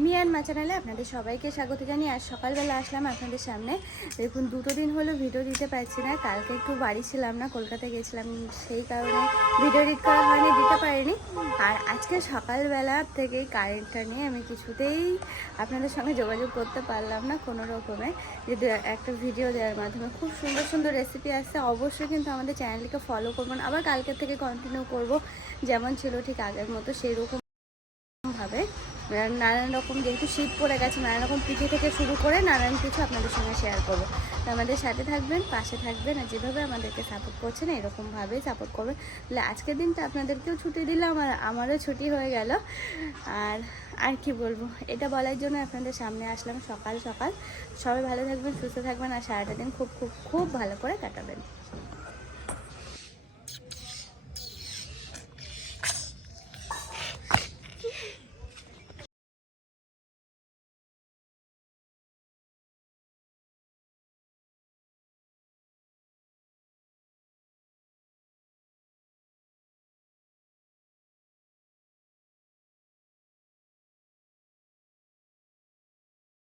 মিয়ান মা চ্যানেলে আপনাদের সবাইকে স্বাগত জানিয়ে আজ সকালবেলা আসলাম আপনাদের সামনে। দেখুন, দুটো দিন হলো ভিডিও দিতে পারছি না। কালকে একটু বাড়ি ছিলাম না, কলকাতায় গেছিলাম, সেই কারণে ভিডিও এডিট করা হয়নি, দিতে পারিনি। আর আজকে সকালবেলা থেকে কারেন্টটা নিয়ে আমি কিছুতেই আপনাদের সঙ্গে যোগাযোগ করতে পারলাম না কোনো রকমে। যে একটা ভিডিও দেওয়ার মাধ্যমে খুব সুন্দর সুন্দর রেসিপি আসছে। অবশ্যই কিন্তু আমাদের চ্যানেলকে ফলো করবেন। আবার কালকে থেকে কন্টিনিউ করব। যেমন ছিল ঠিক আগের মতো সেই রকম ভাবে নানান রকম যেহেতু শীত পড়ে গেছে নানান রকম পিঠে থেকে শুরু করে নানান কিছু আপনাদের সঙ্গে শেয়ার করব। তো আমাদের সাথে থাকবেন, পাশে থাকবেন আর যেভাবে আমাদেরকে সাপোর্ট করছেন, এরকমভাবেই সাপোর্ট করবেন। তাহলে আজকের দিনটা আপনাদেরকেও ছুটি দিলাম আর আমারও ছুটি হয়ে গেল। আর আর কি বলব? এটা বলার জন্য আপনাদের সামনে আসলাম সকাল সকাল। সবাই ভালো থাকবেন, সুস্থ থাকবেন আর সারাটা দিন খুব খুব খুব ভালো করে কাটাবেন।